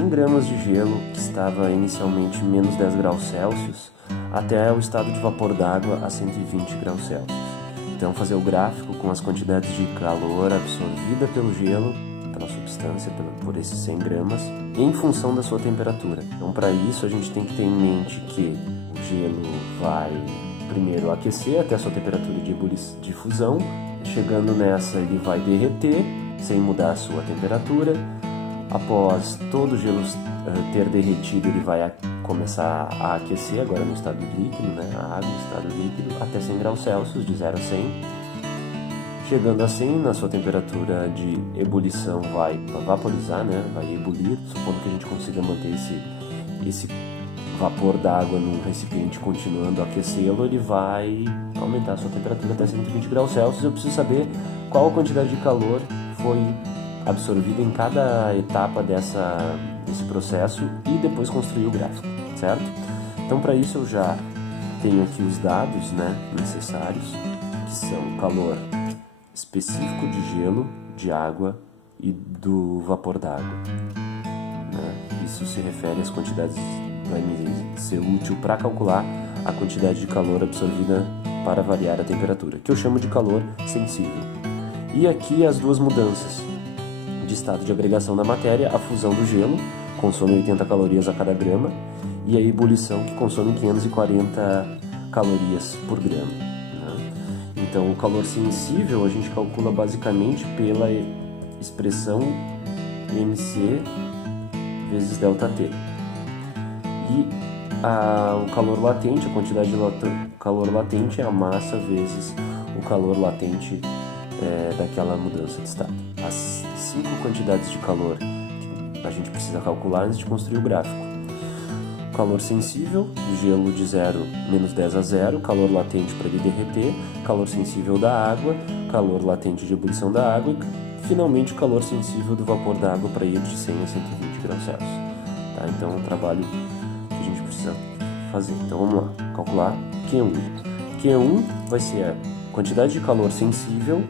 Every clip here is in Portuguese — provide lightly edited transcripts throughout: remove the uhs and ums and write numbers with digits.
100 gramas de gelo, que estava inicialmente menos 10 graus Celsius, até o estado de vapor d'água a 120 graus Celsius. Então, fazer o gráfico com as quantidades de calor absorvida pelo gelo, pela substância, por esses 100 gramas, em função da sua temperatura. Então, para isso, a gente tem que ter em mente que o gelo vai primeiro aquecer até a sua temperatura de fusão. Chegando nessa, ele vai derreter sem mudar a sua temperatura. Após todo o gelo ter derretido, ele vai começar a aquecer, agora no estado líquido, né? A água no estado líquido, até 100 graus Celsius, de 0 a 100. Chegando a 100, na sua temperatura de ebulição vai vaporizar, né? Vai ebulir, supondo que a gente consiga manter esse vapor d'água num recipiente continuando a aquecê-lo, ele vai aumentar a sua temperatura até 120 graus Celsius. Eu preciso saber qual a quantidade de calor foi absorvida em cada etapa desse processo e depois construir o gráfico, certo? Então, para isso eu já tenho aqui os dados, né, necessários, que são o calor específico de gelo, de água e do vapor d'água, né? Isso se refere às quantidades, vai me ser útil para calcular a quantidade de calor absorvida para variar a temperatura, que eu chamo de calor sensível. E aqui as duas mudanças de estado de agregação da matéria: a fusão do gelo, consome 80 calorias a cada grama, e a ebulição, que consome 540 calorias por grama, né? Então, o calor sensível a gente calcula basicamente pela expressão mc vezes ΔT. E o calor latente, a quantidade de calor latente é a massa vezes o calor latente daquela mudança de estado. As 5 quantidades de calor que a gente precisa calcular antes de construir o gráfico: calor sensível, gelo de menos 10 a 0, calor latente para ele derreter, calor sensível da água, calor latente de ebulição da água e, finalmente, calor sensível do vapor da água para ir de 100 a 120 graus Celsius. Tá? Então, é um trabalho que a gente precisa fazer. Então, vamos lá, calcular Q1. Q1 vai ser a quantidade de calor sensível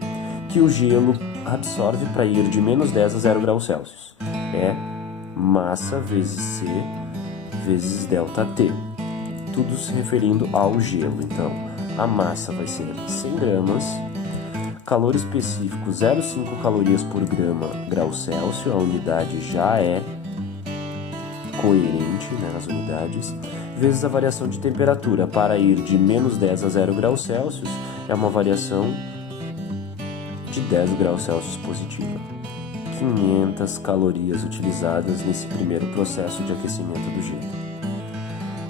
que o gelo absorve para ir de menos 10 a 0 graus Celsius. É massa vezes C vezes ΔT. Tudo se referindo ao gelo. Então, a massa vai ser 100 gramas, calor específico 0,5 calorias por grau Celsius, a unidade já é coerente, né, nas unidades, vezes a variação de temperatura. Para ir de menos 10 a 0 graus Celsius, é uma variação de 10 graus Celsius positiva. 500 calorias utilizadas nesse primeiro processo de aquecimento do gelo.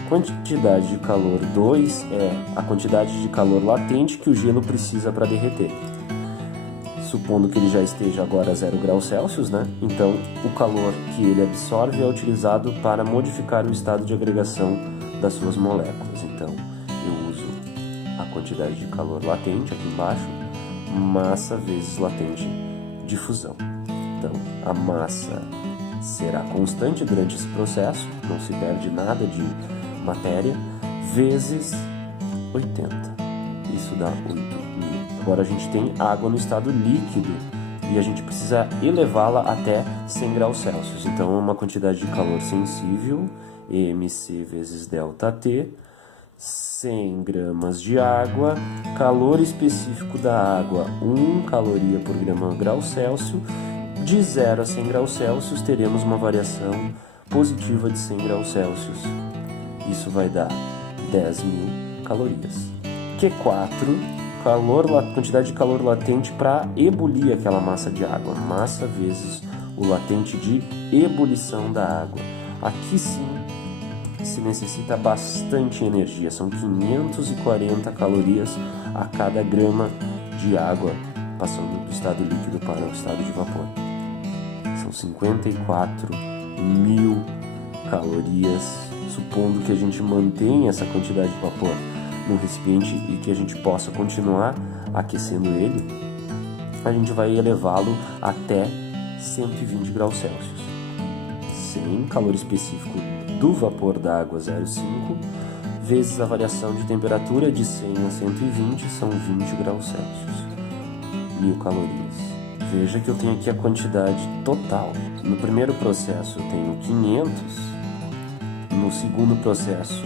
Quantidade de calor 2 é a quantidade de calor latente que o gelo precisa para derreter. Supondo que ele já esteja agora a 0 graus Celsius, né? Então, o calor que ele absorve é utilizado para modificar o estado de agregação das suas moléculas. Então, eu uso a quantidade de calor latente aqui embaixo, massa vezes latente de fusão. Então, a massa será constante durante esse processo, não se perde nada de matéria, vezes 80. Isso dá 8.000. Agora a gente tem água no estado líquido e a gente precisa elevá-la até 100 graus Celsius. Então, é uma quantidade de calor sensível, mc vezes ΔT, 100 gramas de água, calor específico da água, 1 caloria por grau Celsius. De 0 a 100 graus Celsius, teremos uma variação positiva de 100 graus Celsius. Isso vai dar 10.000 calorias. Q4, quantidade de calor latente para ebulir aquela massa de água. Massa vezes o latente de ebulição da água. Aqui sim se necessita bastante energia. São 540 calorias a cada grama de água, passando do estado líquido para o estado de vapor. São 54.000 calorias, supondo que a gente mantenha essa quantidade de vapor no recipiente e que a gente possa continuar aquecendo ele, a gente vai elevá-lo até 120 graus Celsius. Sem calor específico do vapor da água 0,5, vezes a variação de temperatura de 100 a 120, são 20 graus Celsius. 1.000 calorias. Veja que eu tenho aqui a quantidade total. No primeiro processo eu tenho 500, no segundo processo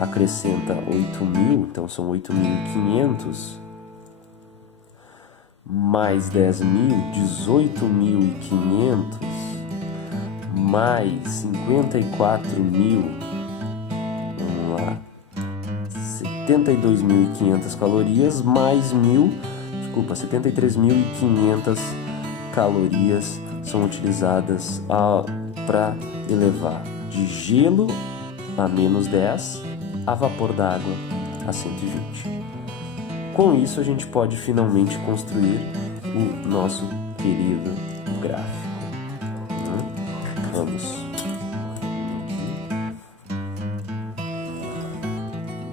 acrescenta 8.000, então são 8.500, mais 10.000, 18.500, mais 54.000, vamos lá, 72.500 calorias, mais 73.500 calorias são utilizadas para elevar de gelo a -10 a vapor d'água a 120. Com isso a gente pode finalmente construir o nosso querido gráfico. Vamos.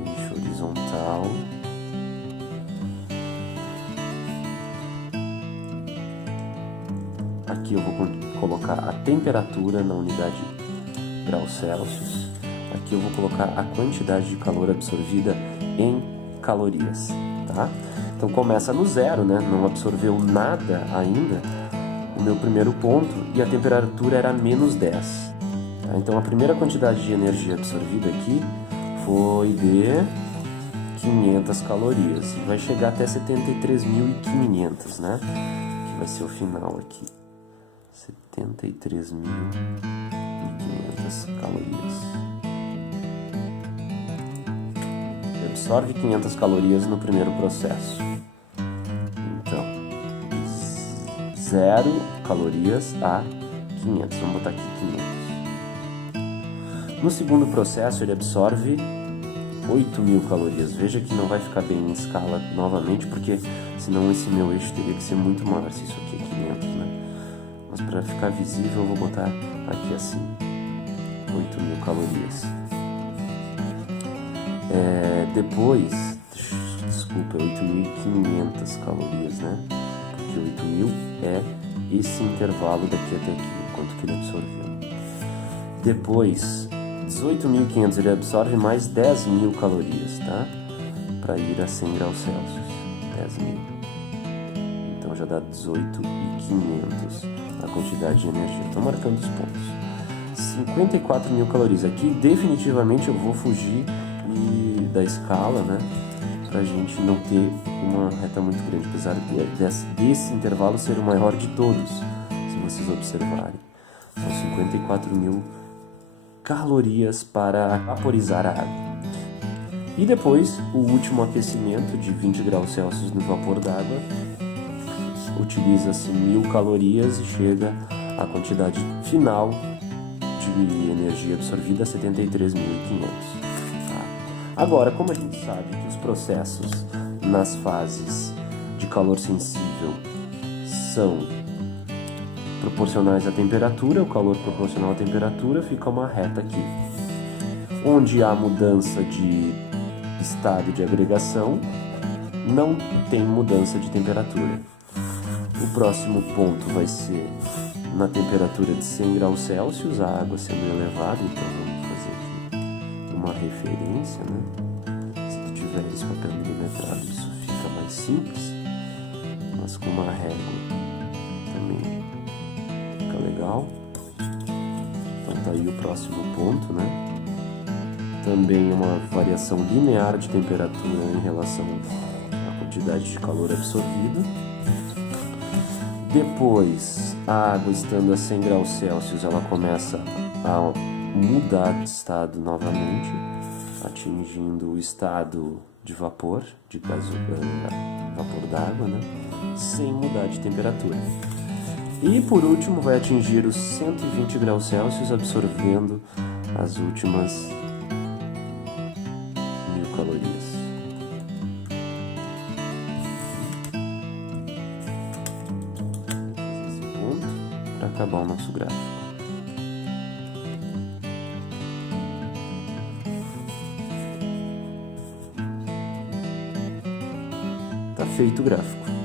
Eixo horizontal. Aqui eu vou colocar a temperatura na unidade graus Celsius. Aqui eu vou colocar a quantidade de calor absorvida em calorias, tá? Então começa no zero, né? Não absorveu nada ainda, o meu primeiro ponto, e a temperatura era -10. Tá? Então a primeira quantidade de energia absorvida aqui foi de 500 calorias. E vai chegar até 73.500, né? Que vai ser o final aqui. 73.500 calorias. Absorve 500 calorias no primeiro processo. Então, 0 calorias a 500. Vamos botar aqui 500. No segundo processo, ele absorve 8.000 calorias. Veja que não vai ficar bem em escala novamente, porque senão esse meu eixo teria que ser muito maior, se isso aqui é 500, né? Mas para ficar visível, eu vou botar aqui assim, 8.000 calorias. Depois, desculpa, 8.500 calorias, né? Porque 8.000 é esse intervalo daqui até aqui, quanto que ele absorveu. Depois, 18.500, ele absorve mais 10.000 calorias, tá? Para ir a 100 graus Celsius, 10.000. Então já dá 18.500 a quantidade de energia. Estou marcando os pontos. 54.000 calorias. Aqui definitivamente eu vou fugir da escala, né? Pra gente não ter uma reta muito grande, apesar desse intervalo ser o maior de todos, se vocês observarem. São 54.000 calorias para vaporizar a água. E depois, o último aquecimento de 20 graus Celsius no vapor d'água, utiliza-se 1.000 calorias e chega à quantidade final de energia absorvida, 73.500. Agora, como a gente sabe que os processos nas fases de calor sensível são proporcionais à temperatura, o calor proporcional à temperatura, fica uma reta aqui. Onde há mudança de estado de agregação, não tem mudança de temperatura. O próximo ponto vai ser na temperatura de 100 graus Celsius, a água sendo elevada, então vamos fazer aqui uma referência, né? Se tu tiver esse papel milimetrado, isso fica mais simples, mas com uma régua também fica legal. Então tá aí o próximo ponto, né? Também uma variação linear de temperatura em relação à quantidade de calor absorvida. Depois, a água estando a 100 graus Celsius, ela começa a mudar de estado novamente, atingindo o estado de vapor, vapor d'água, né? Sem mudar de temperatura. E por último vai atingir os 120 graus Celsius, absorvendo as últimas 1.000 calorias. Esse ponto para acabar o nosso gráfico. Tá feito o gráfico.